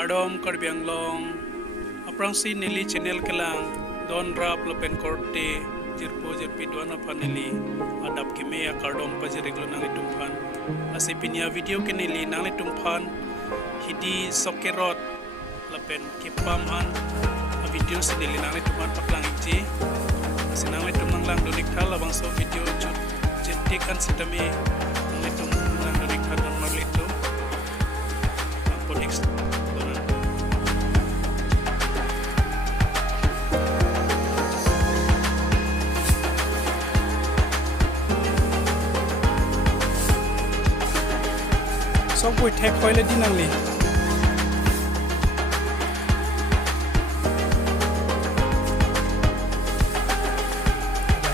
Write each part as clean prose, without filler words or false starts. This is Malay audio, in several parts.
Kardom Karbianglong Aprang si nili channel kelang Don rap lepen korte Jirpo jirpi duana paneli Adap kime ya kardom pajiriglo nang itumpan Asipinia video kenili nang itumpan Hidi sokerot lepen kipamhan video sinili nang itumpan paklang iji Sinang itum lang donik kala bang so video jentikan sitami nang itum lang donik kala normal itu next so pui thek khoile dinangli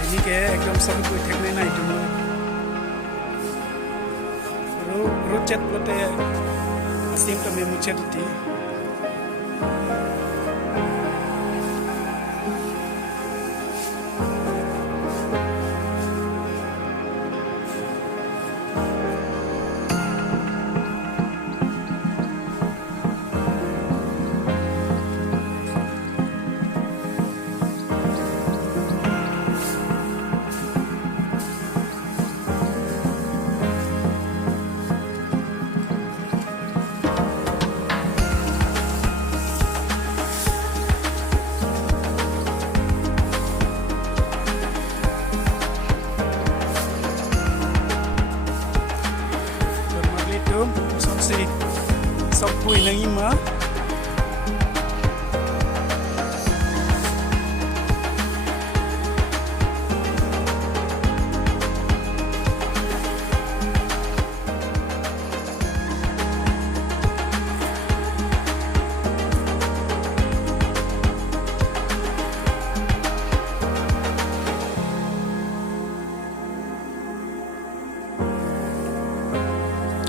ini ke ekdom सब pui thek nei nai tumu ro chat bote asim to memu chat ti Sop pui nang ima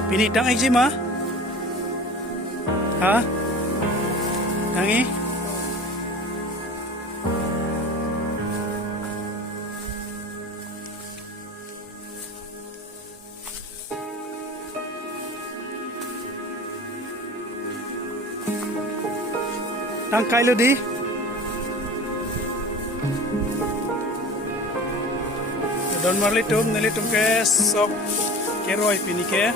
Pini dang eczema Ha? Nangi? Tang kailo di? Don marlitum nelitum ke sok keroi pini ke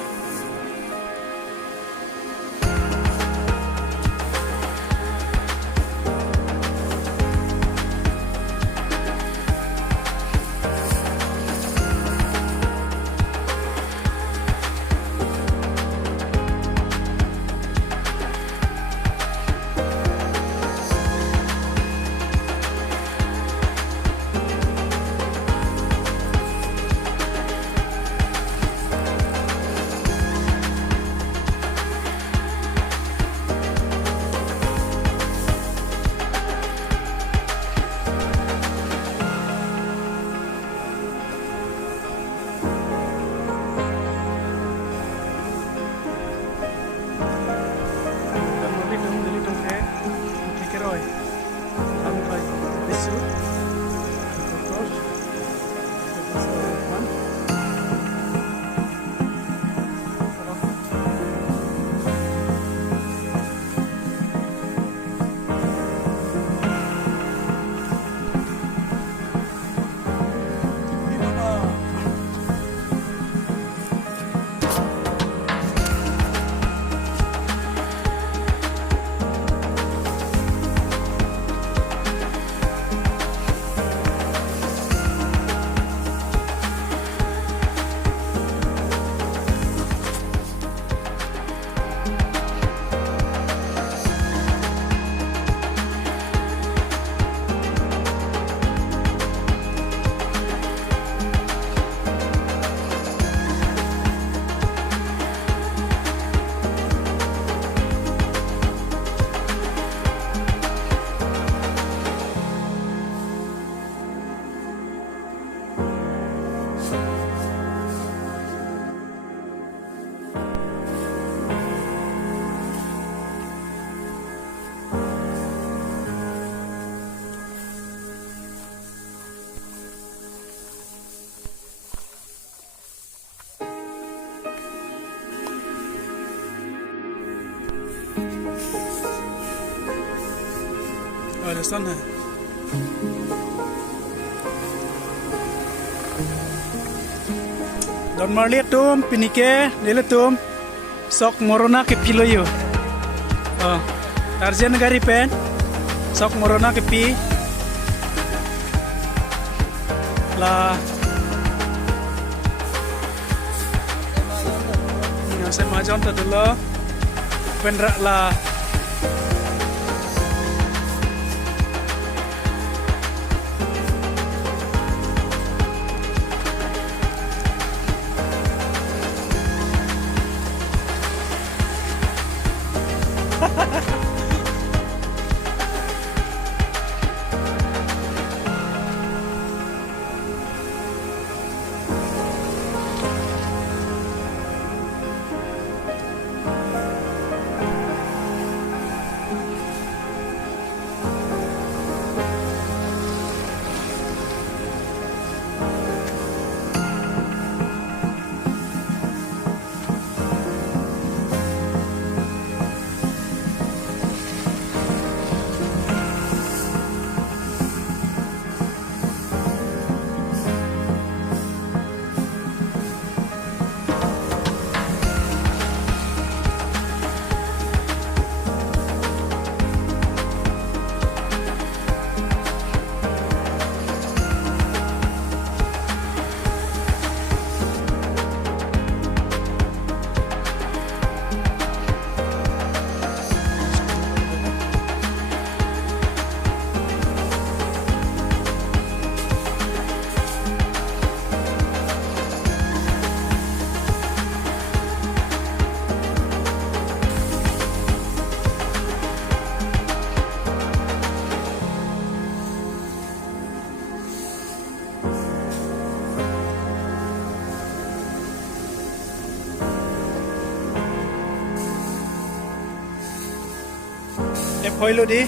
na sana. Don Marliet tum pinike dele tum sok morona ke pilo yo. Tarjan gari pen sok morona ke pi la saya majon ta dulu penra la Hoilo di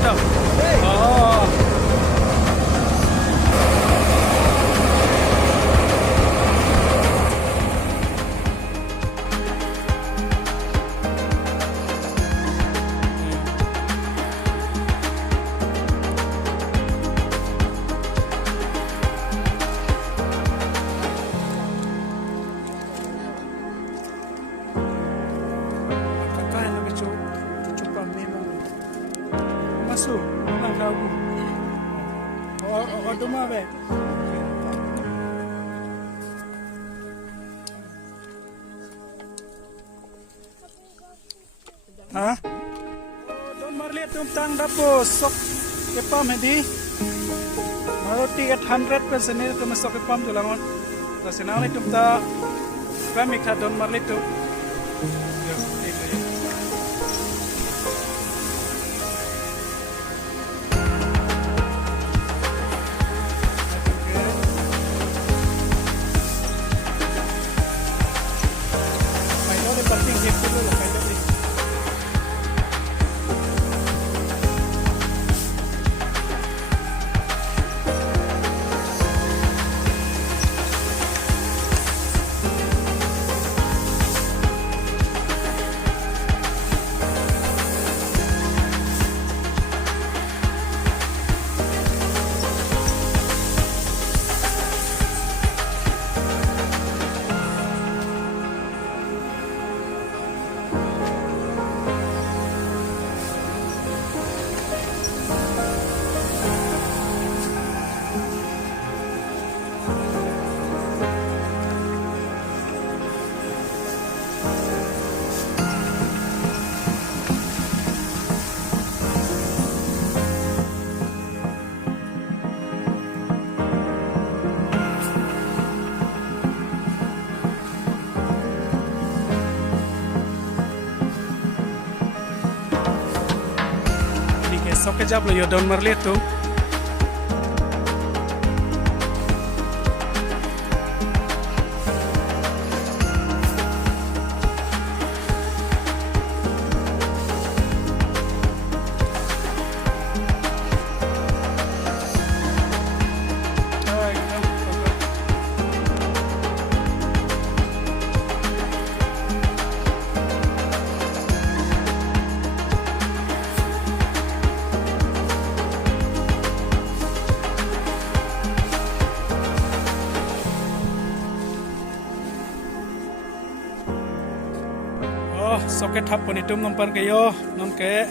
tao. Oh. Kakain na bicho. Chupa memo. Masuk. Nang kau. Oh, dumabe. Ha? Don marlihat tentang dapur sok kepam hedi. Maruti at 100% ini tu masuk kepam tu langon. Kasi na ulit tumta kami ka don marlihat tu. Yes, itu ya. Penting gitu loh kayak tadi. Sok aja belum yo don marlihat tu. Oh, soket hap pun itu nomor kayo, non ke